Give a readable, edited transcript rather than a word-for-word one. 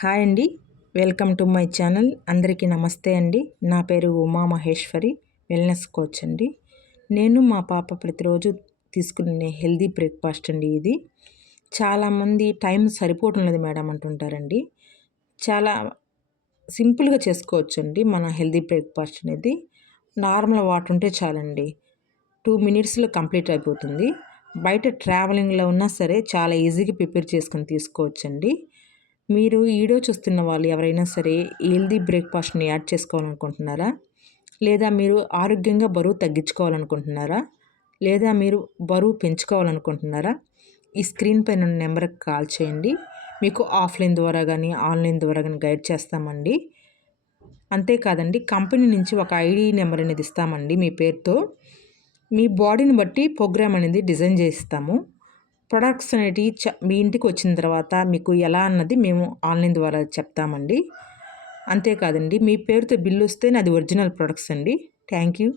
Hi అండి, welcome to my channel. అందరికీ నమస్తే అండి. నా పేరు ఉమా మహేశ్వరి, వెల్నెస్ కోచ్ అండి. నేను మా పాప ప్రతిరోజు తీసుకునే హెల్దీ బ్రేక్ఫాస్ట్ అండి ఇది. చాలామంది టైం సరిపోవటం లేదు మేడం అంటుంటారండి. చాలా సింపుల్గా చేసుకోవచ్చండి మన హెల్దీ బ్రేక్ఫాస్ట్ అనేది. నార్మల్ వాటర్ ఉంటే చాలండి, 2 మినిట్స్లో కంప్లీట్ అయిపోతుంది. బయట ట్రావెలింగ్లో ఉన్నా సరే చాలా ఈజీగా ప్రిపేర్ చేసుకొని తీసుకోవచ్చండి. మీరు ఈ వీడియో చూస్తున్న వాళ్ళు ఎవరైనా సరే హెల్దీ బ్రేక్ఫాస్ట్ని యాడ్ చేసుకోవాలనుకుంటున్నారా? లేదా మీరు ఆరోగ్యంగా బరువు తగ్గించుకోవాలనుకుంటున్నారా? లేదా మీరు బరువు పెంచుకోవాలనుకుంటున్నారా? ఈ స్క్రీన్ పైన ఉన్న నెంబర్కి కాల్ చేయండి. మీకు ఆఫ్లైన్ ద్వారా కానీ ఆన్లైన్ ద్వారా కానీ గైడ్ చేస్తామండి. అంతేకాదండి, కంపెనీ నుంచి ఒక ఐడి నెంబర్ అనేది ఇస్తామండి. మీ పేరుతో మీ బాడీని బట్టి ప్రోగ్రామ్ అనేది డిజైన్ చేస్తాము. ప్రొడక్ట్స్ అనేటివి మీ ఇంటికి వచ్చిన తర్వాత మీకు ఎలా అన్నది మేము ఆన్లైన్ ద్వారా చెప్తామండి. అంతేకాదండి, మీ పేరుతో బిల్లు వస్తేనే అది ఒరిజినల్ ప్రొడక్ట్స్ అండి. Thank you.